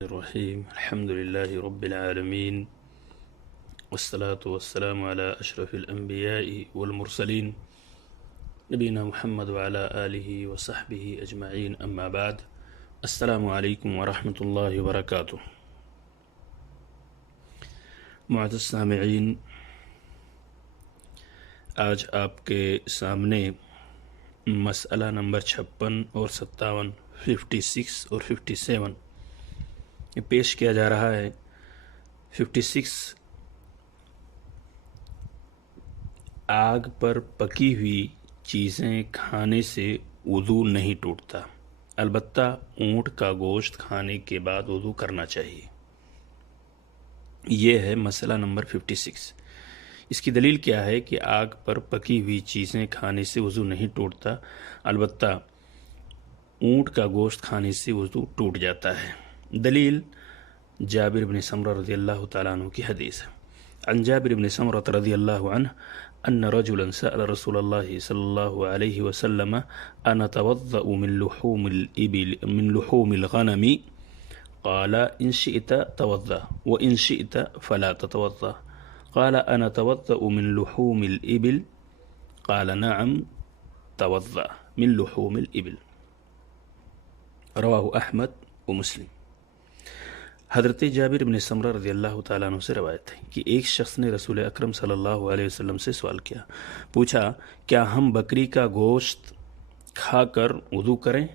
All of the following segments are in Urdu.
الرحيم الحمد لله رب العالمين والصلاة والسلام على أشرف الأنبياء والمرسلين نبينا محمد وعلى آله وصحبه أجمعين أما بعد السلام عليكم ورحمة الله وبركاته معزز سامعین، آج آپ کے سامنے مسئلہ نمبر 56 اور 57 56 اور 57 یہ پیش کیا جا رہا ہے۔ 56 آگ پر پکی ہوئی چیزیں کھانے سے وضو نہیں ٹوٹتا، البتہ اونٹ کا گوشت کھانے کے بعد وضو کرنا چاہیے۔ یہ ہے مسئلہ نمبر 56۔ اس کی دلیل کیا ہے کہ آگ پر پکی ہوئی چیزیں کھانے سے وضو نہیں ٹوٹتا، البتہ اونٹ کا گوشت کھانے سے وضو ٹوٹ جاتا ہے۔ دلیل جابر بن سمرہ رضی اللہ تعالیٰ عنہ کی حدیث ہے۔ عن جابر بن سمرہ رضی اللہ عنہ ان رجلا سأل رسول اللہ صلی اللہ علیہ وسلم انا توضأ من لحوم الغنم قال ان شئت توضأ وان شئت فلا تتوضأ قال انا توضأ من لحوم الإبل قال نعم توضأ من لحوم الإبل رواہ احمد و مسلم۔ حضرت جابر بن سمرہ رضی اللہ تعالیٰ عنہ سے روایت ہے کہ ایک شخص نے رسول اکرم صلی اللہ علیہ وسلم سے سوال کیا، پوچھا کیا ہم بکری کا گوشت کھا کر وضو کریں؟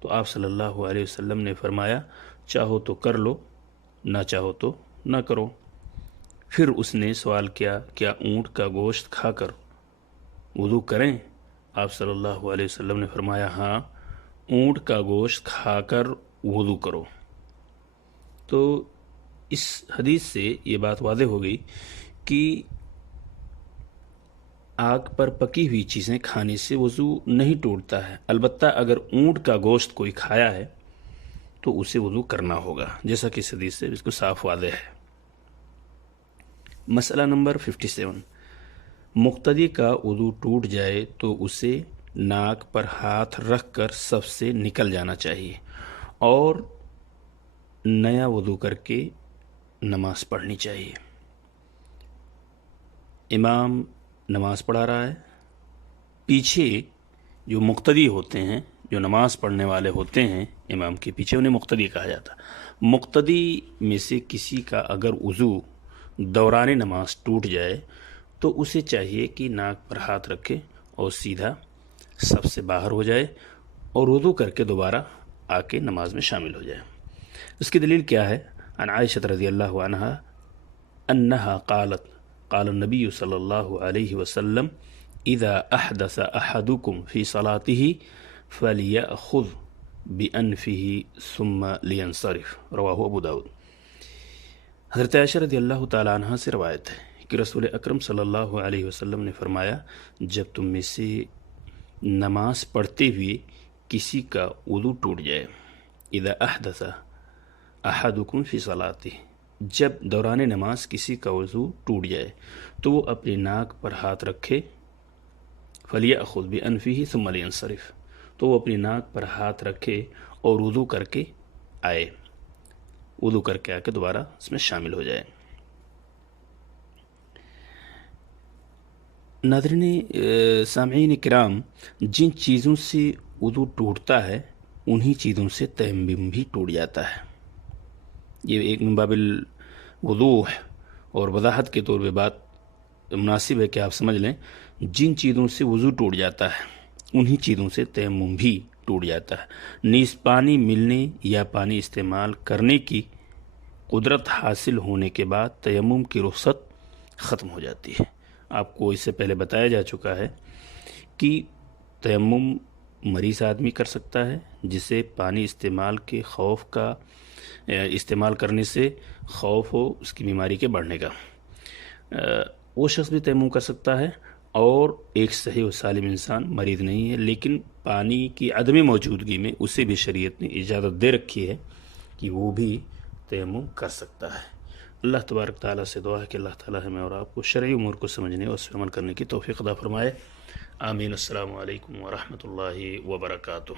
تو آپ صلی اللہ علیہ وسلم نے فرمایا چاہو تو کر لو، نہ چاہو تو نہ کرو۔ پھر اس نے سوال کیا کیا اونٹ کا گوشت کھا کر وضو کریں؟ آپ صلی اللہ علیہ وسلم نے فرمایا ہاں، اونٹ کا گوشت کھا کر وضو کرو۔ تو اس حدیث سے یہ بات واضح ہو گئی کہ آگ پر پکی ہوئی چیزیں کھانے سے وضو نہیں ٹوٹتا ہے، البتہ اگر اونٹ کا گوشت کوئی کھایا ہے تو اسے وضو کرنا ہوگا، جیسا کہ اس حدیث سے اس کو صاف واضح ہے۔ مسئلہ نمبر 57، مقتدی کا وضو ٹوٹ جائے تو اسے ناک پر ہاتھ رکھ کر صف سے نکل جانا چاہیے اور نیا وضو کر کے نماز پڑھنی چاہیے۔ امام نماز پڑھا رہا ہے، پیچھے جو مقتدی ہوتے ہیں، جو نماز پڑھنے والے ہوتے ہیں امام کے پیچھے، انہیں مقتدی کہا جاتا۔ مقتدی میں سے کسی کا اگر وضو دوران نماز ٹوٹ جائے تو اسے چاہیے کہ ناک پر ہاتھ رکھے اور سیدھا صف سے باہر ہو جائے اور وضو کر کے دوبارہ آ کے نماز میں شامل ہو جائے۔ اس کی دلیل کیا ہے؟ عن عائشہ رضی اللہ عنہا انہا قالت قال النبی صلی اللہ علیہ وسلم اذا احدث احدکم فی صلاته فلیأخذ بانفه ثم لینصرف رواہ ابو داود۔ حضرت عائشہ رضی اللہ تعالی عنہ سے روایت ہے کہ رسول اکرم صلی اللہ علیہ وسلم نے فرمایا جب تم میں سے نماز پڑھتے ہوئے کسی کا وضو ٹوٹ جائے، اذا احدث احدکم فی صلاته، جب دوران نماز کسی کا وضو ٹوٹ جائے تو وہ اپنی ناک پر ہاتھ رکھے، فلیأخذ بانفه ثم لینصرف، تو وہ اپنی ناک پر ہاتھ رکھے اور وضو کر کے آئے، وضو کر کے آ کے دوبارہ اس میں شامل ہو جائے۔ ناظرین سامعین کرام، جن چیزوں سے وضو ٹوٹتا ہے انہی چیزوں سے تیمم بھی ٹوٹ جاتا ہے۔ یہ ایک من باب الوضوح اور وضاحت کے طور پہ بات مناسب ہے کہ آپ سمجھ لیں، جن چیزوں سے وضو ٹوٹ جاتا ہے انہی چیزوں سے تیمم بھی ٹوٹ جاتا ہے۔ نیز پانی ملنے یا پانی استعمال کرنے کی قدرت حاصل ہونے کے بعد تیمم کی رخصت ختم ہو جاتی ہے۔ آپ کو اس سے پہلے بتایا جا چکا ہے کہ تیمم مریض آدمی کر سکتا ہے جسے پانی استعمال کرنے سے خوف ہو اس کی بیماری کے بڑھنے کا، وہ شخص بھی تیمم کر سکتا ہے، اور ایک صحیح و سالم انسان مریض نہیں ہے لیکن پانی کی عدم موجودگی میں اسے بھی شریعت نے اجازت دے رکھی ہے کہ وہ بھی تیمم کر سکتا ہے۔ اللہ تبارک تعالیٰ سے دعا ہے کہ اللہ تعالیٰ ہمیں اور آپ کو شرعی امور کو سمجھنے اور اس پر عمل کرنے کی توفیق عطا فرمائے۔ آمین۔ السلام علیکم ورحمۃ اللہ وبرکاتہ۔